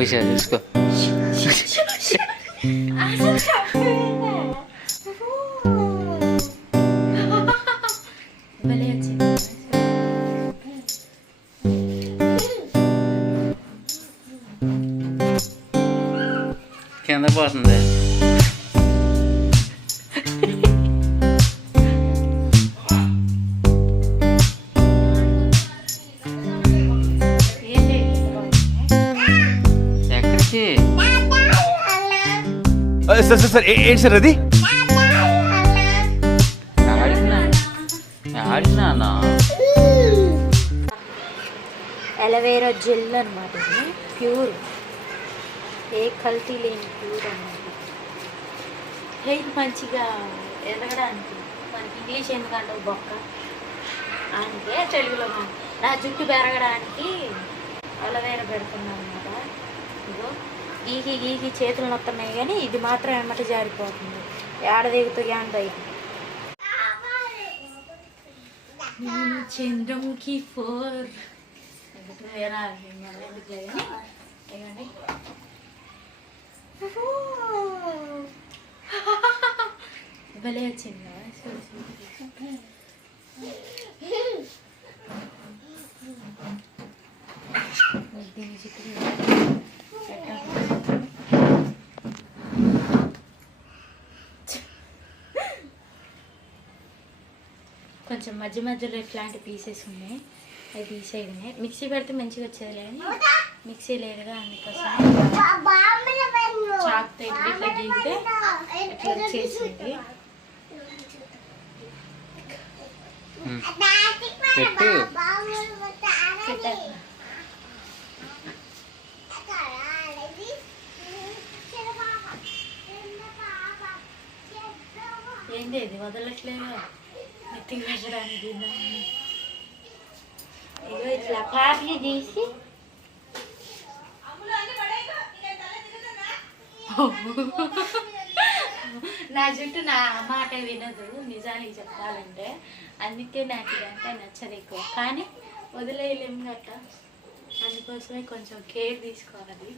పోసా తీసుకో. భలే వచ్చింది కింద పోతుంది. సార్ సార్ సార్ ఏంటి సార్ అది? ఎలవేరా జెల్ అనమాట ప్యూర్. ఏ కల్తీ లేని ప్యూర్ అనమాట హెయిర్ మంచిగా ఎదగడానికి. మనకి ఇంగ్లీష్ ఎందుకంటే బొక్క. అంటే తెలుగులో నా జుట్టు పెరగడానికి ఎలవేరా పెడుతున్నాను అనమాట ఇగో గీకి గీకి చేతులు నొస్తున్నాయి కానీ ఇది మాత్రం ఎమ్మట జారిపోతుంది. ఏడ దిగుతూ ఏంటది నేను చంద్రముఖి ఫోర్. భలే వచ్చింది కదా? చూడు, చూడు. దీని చుట్టూ పెట్టాలి. కొంచెం మధ్య మధ్యలో ఇట్లాంటి పీసెస్ ఉన్నాయి. అవి తీసేయడమే. మిక్సీ పెడితే మంచిగా వచ్చేది కానీ మిక్సీ లేదుగా అందుకోసం. చాక్తో ఇట్లా ఇట్లా గీగితే ఇట్లా వచ్చేసింది. పెట్టు. ఏంటి ఇది? వదలట్లేదు. నెత్తికి పెట్టడానికి ఇగో ఇట్లా కాఫీ తీసి నా జుట్టు నా మాట వినదు నిజానికి చెప్పాలంటే. అందుకే నాకు ఇదంతా నచ్చదు ఎక్కువ. కానీ వదిలేయలేము గట్ట అందుకోసమే కొంచెం కేర్ తీసుకోవాలి.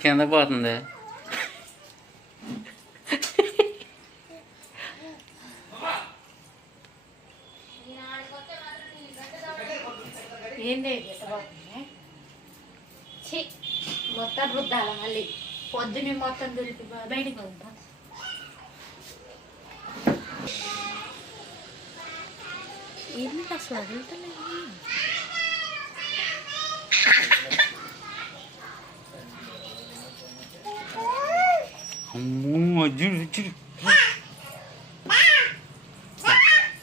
కింద పోతుంది ఏంటి పోతుంది? మొత్తం రుద్దాల. మళ్ళీ పొద్దునే మొత్తం దులిపి బయటకు వెళ్తా ఏంటి అసలు వదులుతలేదు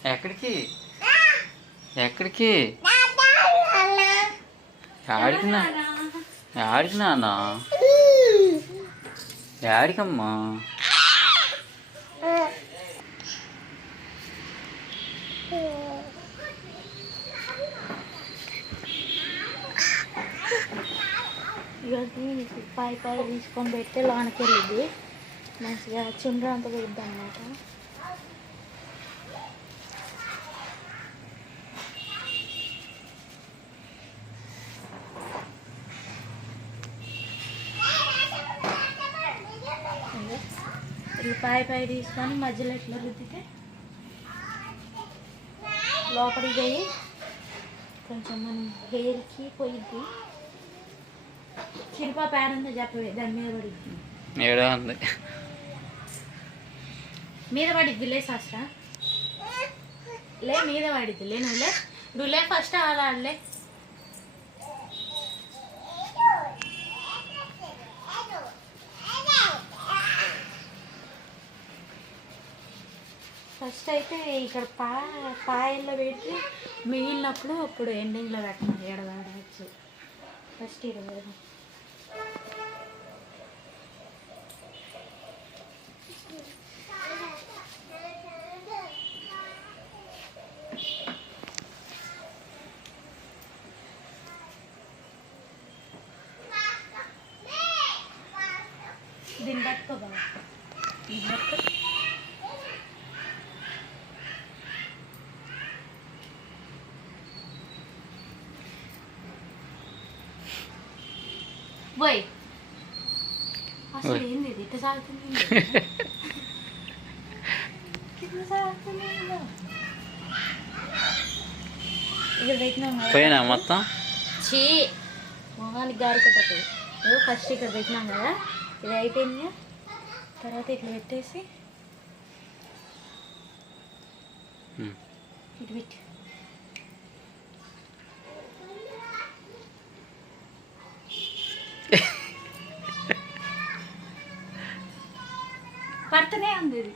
ఎక్కడికి? ఎక్కడికి? ఆడికినా. ఆడికినా ఆడికమ్మా. ఇవన్నీ పై పై తీసుకొని పెడితే లోనకి వెళ్ళింది మంచిగా చుండ్ర అంతా పెద్ద అనమాట ఉల్లిపాయ పై తీసుకొని మధ్యలో ఇట్లా రుద్దితే లోపలికి పోయి కొంచెం మనం హెయిర్కి పోయిద్ది. చిరుపా పేరంతా చెప్పవే? దాని మీద పడిద్ది. ఏడా ఉంది. మీద పడిద్ది లే శాస్త్ర లే మీద పడిద్ది లే నువ్వు లే. నువ్వు లే ఫస్ట్ అలా ఆడలే ఫస్ట్ అయితే ఇక్కడ పా పాయల్లో పెట్టి మిగిలినప్పుడు అప్పుడు ఎండింగ్లో పెట్టండి ఎడవాడచ్చు ఫస్ట్ ఇరవై दिन भर तो दिन भर तो वही हिंदी थी तो सारा कितना सारा इधर देखना పోయినా మొత్తం చీ మొహానికి గారు కట్టకు ఫస్ట్ ఇక్కడ పెట్టినాం కదా ఇది అయిపోయింది. తర్వాత ఇట్లా పెట్టేసి. ఇటు పెట్టి. పడుతూనే ఉంది ఇది.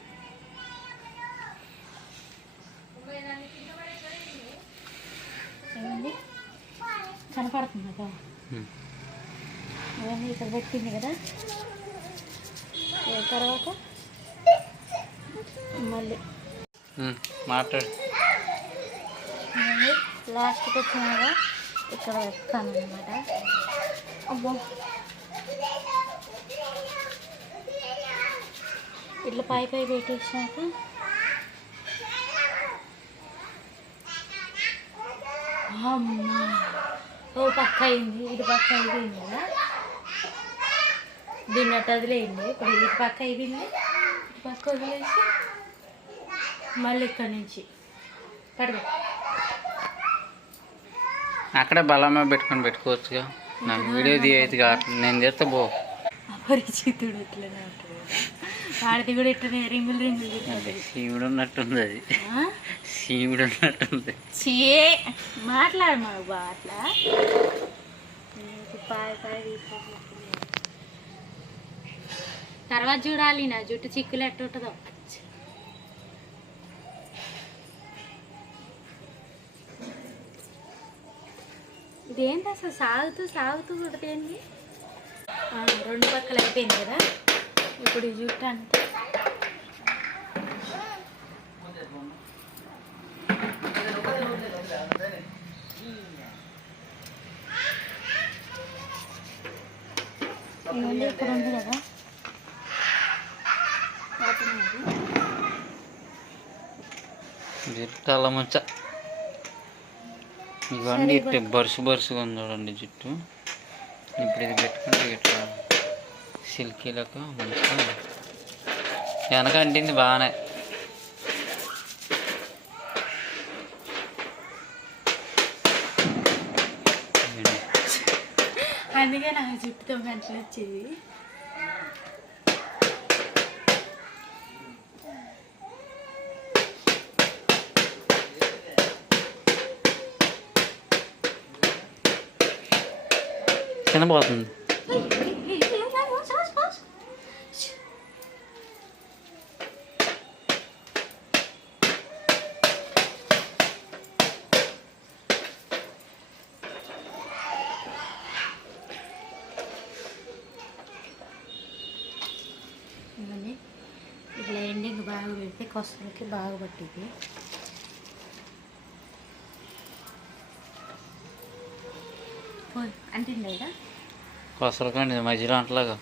ఏమండి? కనపడుతుంది కదా. ఉమ్. అవన్నీ ఇక్కడ పెట్టింది కదా. తర్వాత మళ్ళీ మాట్లాడు. లాస్ట్కి వచ్చినాక ఇక్కడ పెడతాను అనమాట అబ్బో. ఇట్లా పై పై పెట్టేసినాక అమ్మా. ఓ పక్క అయింది ఇది పక్క అయిపోయింది కదా? దీన్ని అట్ట వదిలేయండి. ఇప్పుడు ఇటు పక్క ఇటు పక్క వదిలేసి మళ్ళీ ఇక్కడి నుంచి పడదు అక్కడే బలమే పెట్టుకొని పెట్టుకోవచ్చుగా. నాకు వీడియో తీయదు కావట్లేదు నేను చేస్తే పో. అపరిచితుడు ఇట్లనే ఉంటుంది వాడిది కూడా ఇట్లనే రింగులు రింగులు. శివుడు ఉన్నట్టుంది అది? శివుడు ఉన్నట్టుంది చీ మాట్లాడు మా బా అట్లా. పాయ పాయ. తర్వాత చూడాలి నా జుట్టు చిక్కులు ఎట్ట ఉంటుందో. ఇదేంటి అసలు సాగుతూ సాగుతూ కుడితేంది రెండు పక్కలు అయిపోయింది కదా? ఇప్పుడు ఈ జుట్టు అంటే ఇవన్నీ ఇక్కడ ఉంది కదా పోతున్నది. అలా ముంచ. ఇవన్నీ ఇట్టే బరుసు బరుసుగా ఉంది చూడండి జుట్టు. ఇప్పుడు ఇది పెట్టుకుంటే ఇట్లా సిల్కీలకు మంచిగా వెనక అంటింది బాగానే. అందుకే నాకు జుట్టుతో గంటలు వచ్చేది తినబోతుంది. ఇవన్నీ ఇట్లా ఎండింగ్ బాగా పెడితే కొసలకి బాగా పట్టింది పోయి అంటింది కదా కొసలకండి మధ్యలో అంటలాగా.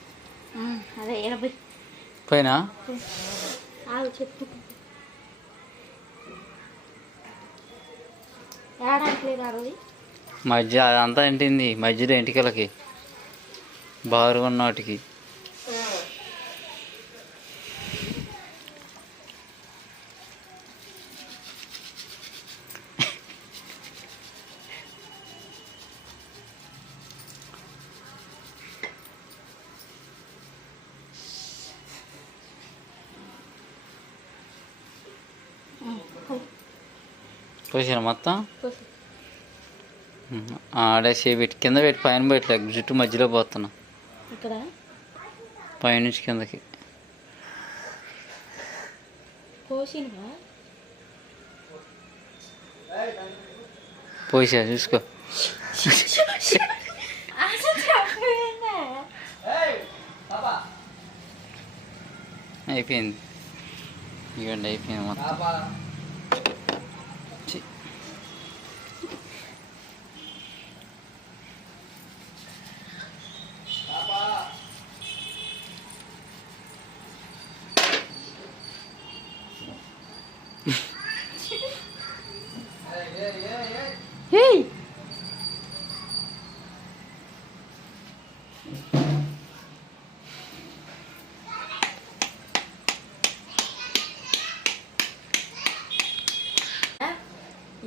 అదే ఎనభై పైన రోజు? మధ్య అదంతా అంటింది మధ్యలో ఎంటికలకి బారుగా ఉన్న వాటికి. పోసిన మొత్తం? పోసి. ఉమ్, ఆడే చేపెట్టి కింద పెట్టి పైన పెట్టలే జుట్టు మధ్యలో పోతున్నా. పైనుంచి కిందకి. పోసా చూసుకో? అయిపోయింది. ఇవ్వండి అయిపోయింది మొత్తం.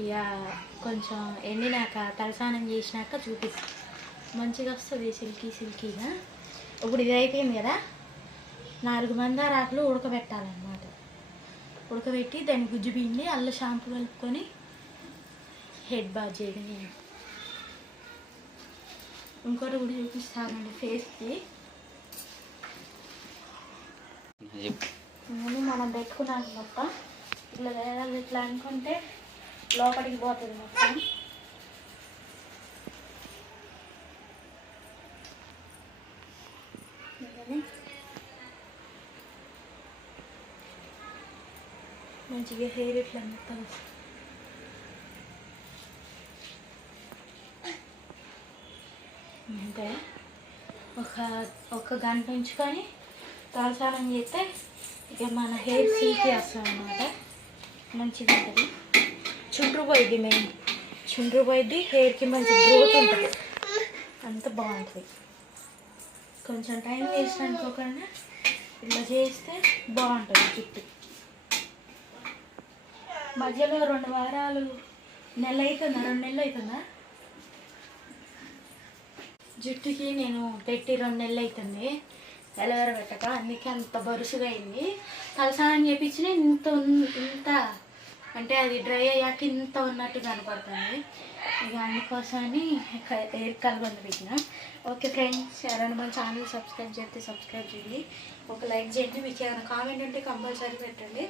ఇక కొంచెం ఎండినాక తలసానం చేసినాక చూపిస్తా. మంచిగా వస్తుంది సిల్కీ సిల్కీగా ఇప్పుడు ఇది అయిపోయింది కదా? నాలుగు మందారాకులు ఉడకబెట్టాలన్నమాట. ఉడకబెట్టి దాన్ని గుజ్జు పిండి అల్ల షాంపూ కలుపుకొని హెడ్ బాత్ చేయడం నేను ఇంకోటి కూడా చూపిస్తానండి ఫేస్కి ముందు మనం పెట్టుకున్నాక మొత్తం. ఇట్లా ఇట్లా అనుకుంటే లోపలికి పోతుంది మొత్తం. మంచిగా హెయిర్ ఇట్లా మొత్తం. అంటే ఒక ఒక గంట ఉంచుకొని తలస్నానం చేస్తే ఇక మన హెయిర్ సిల్కీ వస్తుంది అనమాట మంచిగా ఉంటుంది. చుండ్రు పోయిద్ది మెయిన్. చుండ్రు పోయిద్ది హెయిర్కి మంచి గ్రోత్ ఉంటుంది. అంత బాగుంటుంది. కొంచెం టైం వేస్ట్ అనుకోకుండా ఇట్లా చేస్తే బాగుంటుంది జుట్టు. మధ్యలో రెండు వారాలు నెల అవుతుందా రెండు నెలలు అవుతుందా జుట్టుకి నేను పెట్టి రెండు నెలలు అవుతుంది ఎలవేర పెట్టక అందుకే అంత బరుసుగా అయింది. తలస్నానం చేపించిన ఇంత ఇంత అంటే అది డ్రై అయ్యాక ఇంత ఉన్నట్టు కనపడుతుంది. ఇక అందుకోసమని ఎయిర్ కలబంద పెట్టిన. ఓకే ఫ్రెండ్స్ ఎవరైనా మన ఛానల్ సబ్స్క్రైబ్ చేస్తే సబ్స్క్రైబ్ చేయండి. ఒక లైక్ చేయండి. మీకు ఏమైనా కామెంట్ ఉంటే కంపల్సరీ పెట్టండి.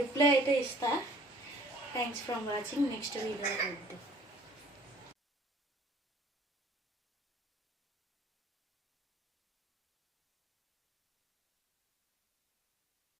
రిప్లై అయితే ఇస్తాను thanks for watching next video